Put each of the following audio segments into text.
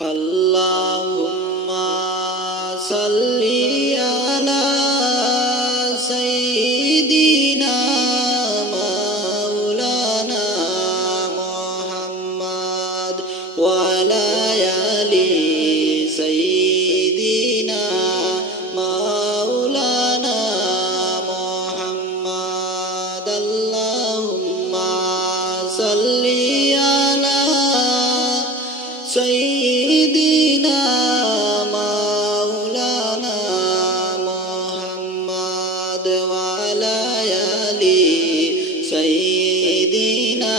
আল্লাহুম্মা সাল্লি আলা সাইয়্যিদিনা মাওলানা মুহাম্মদ ওয়া আলা আলি সাইয়্যিদিনা মাওলানা মুহাম্মদ আল্লাহুম্মা সাল্লি আলা সাইয়্যিদিনা মাওলানা মুহাম্মদ ওয়া আলা আলি সাইয়্যিদিনা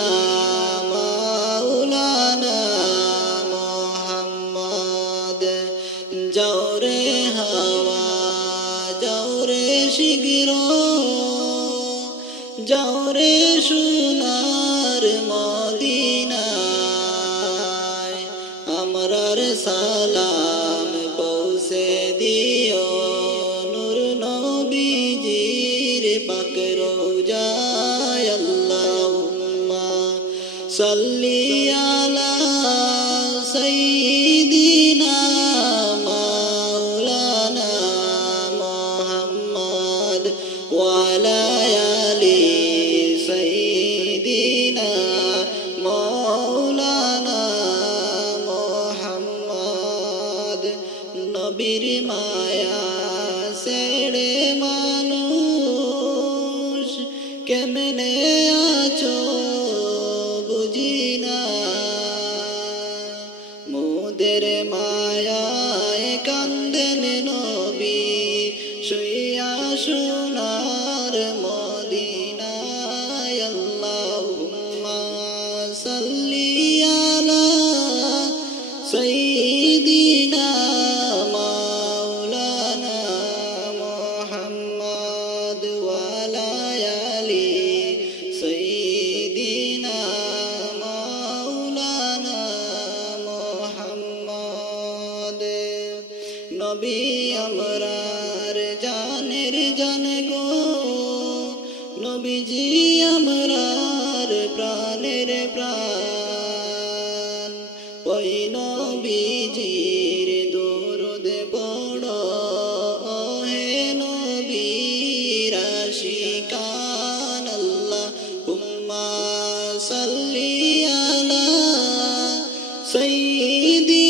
মাওলানা মুহাম্মদ। যাও রে হাওয়া যাও রে শিগগির, যাও রে সোনার মদিনায়, আমরার সালাম পৌঁছে দিও নূর নবীজির পাক রওজায়। আল্লাহুম্মা সাল্লি আলা সাইয়্যিদিনা মাওলানা মুহাম্মদ ওয়া আলা আলি সাইয়্যিদিনা মাওলানা মুহাম্মদ। নবীর মায়া ছেড়ে মানুষ কেমনে আছো বুঝি না, মোদের মায়ায় কান্দেন নবী শুইয়া সোনার মদিনায়। আল্লাহুম্মা সাল্লি আলা সাইয়্যিদিনা মাওলানা মুহাম্মদ ওয়া আলা আলি সাইয়্যিদিনা মাওলানা মুহাম্মদ। নবী আমরার জানের জান গো, নবীজি আমরার প্রাণের প্রাণ, ওই নবীজির দরুদ পড়ো হে নবীর আশিকান। আল্লাহুম্মা সাল্লি আলা সাইয়্যিদিনা